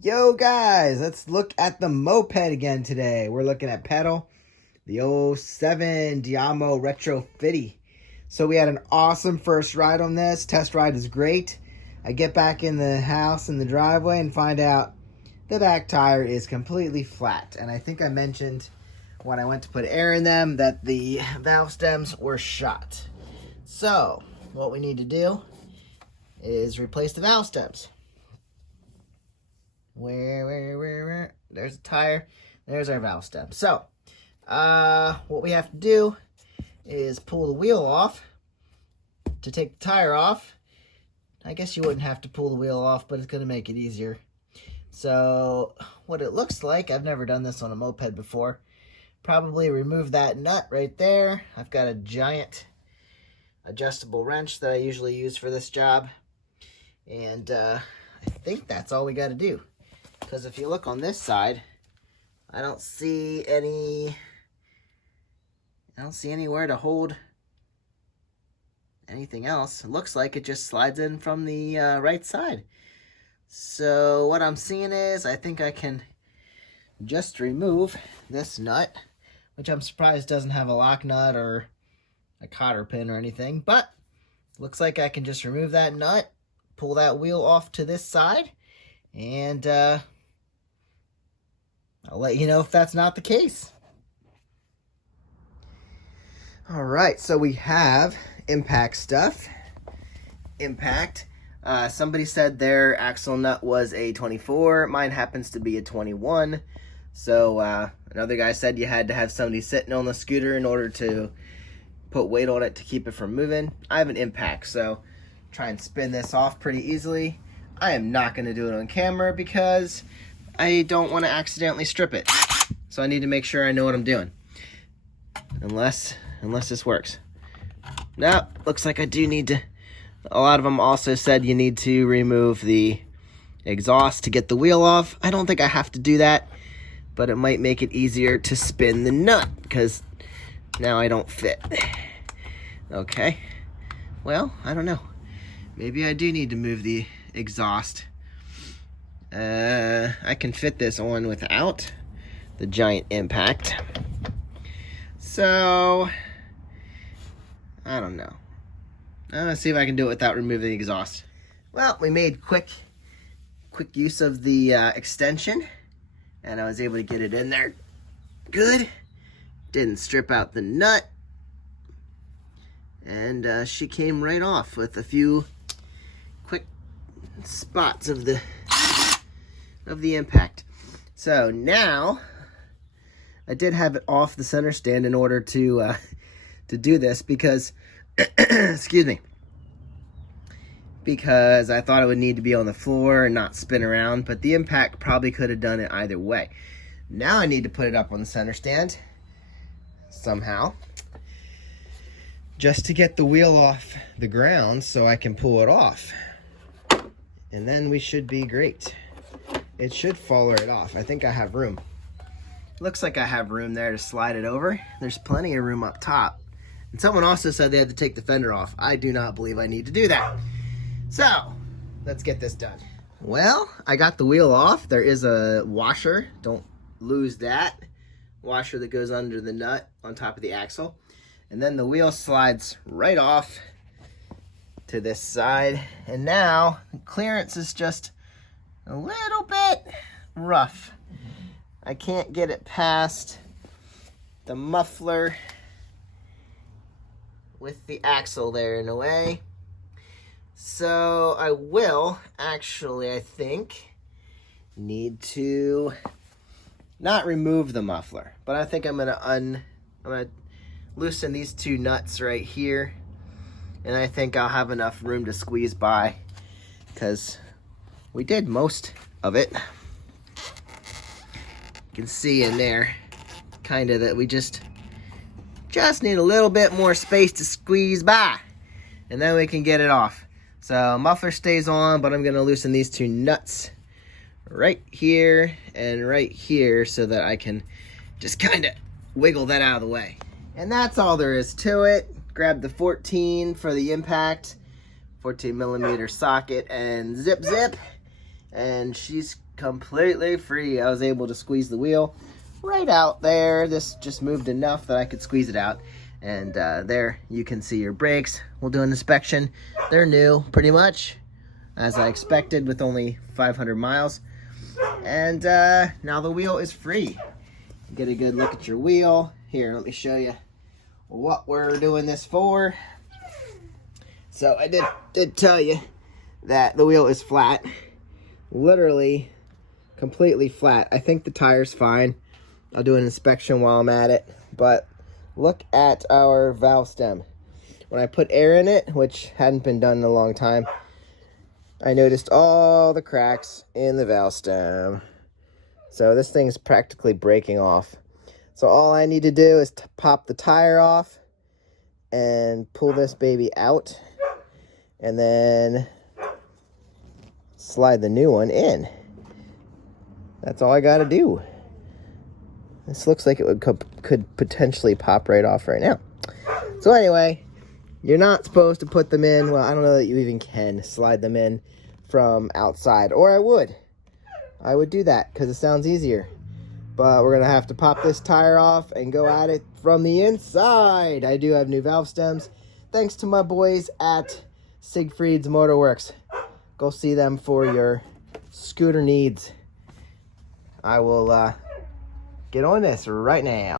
Yo guys, let's look at the moped again today. We're looking at pedal, the '07 Diamo Retro 50. So we had an awesome first ride on this. Test ride is great. I get back in the house in the driveway and find out the back tire is completely flat. And I think I mentioned when I went to put air in them that the valve stems were shot. So what we need to do is replace the valve stems. Where? There's a tire. There's our valve stem. So, what we have to do is pull the wheel off to take the tire off. I guess you wouldn't have to pull the wheel off, but it's going to make it easier. So, what it looks like, I've never done this on a moped before. Probably remove that nut right there. I've got a giant adjustable wrench that I usually use for this job. And I think that's all we got to do. Because if you look on this side, I don't see anywhere to hold anything else. It looks like it just slides in from the right side. So what I'm seeing is I think I can just remove this nut, which I'm surprised doesn't have a lock nut or a cotter pin or anything. But looks like I can just remove that nut, pull that wheel off to this side, and I'll let you know if that's not the case. All right, so we have impact stuff. Impact. Somebody said their axle nut was a 24. Mine happens to be a 21. So another guy said you had to have somebody sitting on the scooter in order to put weight on it to keep it from moving. I have an impact, so try and spin this off pretty easily. I am not going to do it on camera because I don't want to accidentally strip it. So I need to make sure I know what I'm doing. Unless this works. No, looks like I do need to. A lot of them also said you need to remove the exhaust to get the wheel off. I don't think I have to do that, but it might make it easier to spin the nut because now I don't fit. Okay. Well, I don't know. Maybe I do need to move the exhaust. I can fit this on without the giant impact. So, I don't know. I'm gonna see if I can do it without removing the exhaust. Well, we made quick use of the extension, and I was able to get it in there good. Didn't strip out the nut, and she came right off with a few quick spots of the impact. So now I did have it off the center stand in order to do this because excuse me, because I thought it would need to be on the floor and not spin around, but the impact probably could have done it either way. Now I need to put it up on the center stand somehow just to get the wheel off the ground so I can pull it off, and then we should be great. It should fall right off. I think I have room. Looks like I have room there to slide it over. There's plenty of room up top. And someone also said they had to take the fender off. I do not believe I need to do that. So, let's get this done. Well, I got the wheel off. There is a washer. Don't lose that. Washer that goes under the nut on top of the axle. And then the wheel slides right off to this side. And now, the clearance is just a little bit rough. I can't get it past the muffler with the axle there in a way. So I will actually, I think, need to not remove the muffler, but I think I'm gonna loosen these two nuts right here, and I think I'll have enough room to squeeze by because we did most of it. You can see in there kind of that we just need a little bit more space to squeeze by, and then we can get it off. So muffler stays on, but I'm going to loosen these two nuts right here and right here so that I can just kind of wiggle that out of the way. And that's all there is to it. Grab the 14 for the impact, 14 millimeter socket, and zip, and she's completely free. I was able to squeeze the wheel right out there. This just moved enough that I could squeeze it out. And there you can see your brakes. We'll do an inspection. They're new, pretty much, as I expected, with only 500 miles. And now the wheel is free. Get a good look at your wheel. Here, let me show you what we're doing this for. So I did tell you that the wheel is flat. Literally completely flat. I think the tire's fine. I'll do an inspection while I'm at it. But look at our valve stem. When I put air in it, which hadn't been done in a long time, I noticed all the cracks in the valve stem. So this thing's practically breaking off. So all I need to do is pop the tire off and pull this baby out, and then slide the new one in. That's all I gotta do. This looks like it could potentially pop right off right now. So anyway, you're not supposed to put them in. Well, I don't know that you even can slide them in from outside, or I would do that because it sounds easier. But we're gonna have to pop this tire off and go at it from the inside. I do have new valve stems, thanks to my boys at Siegfried's Motorworks. Go see them for your scooter needs. I will get on this right now.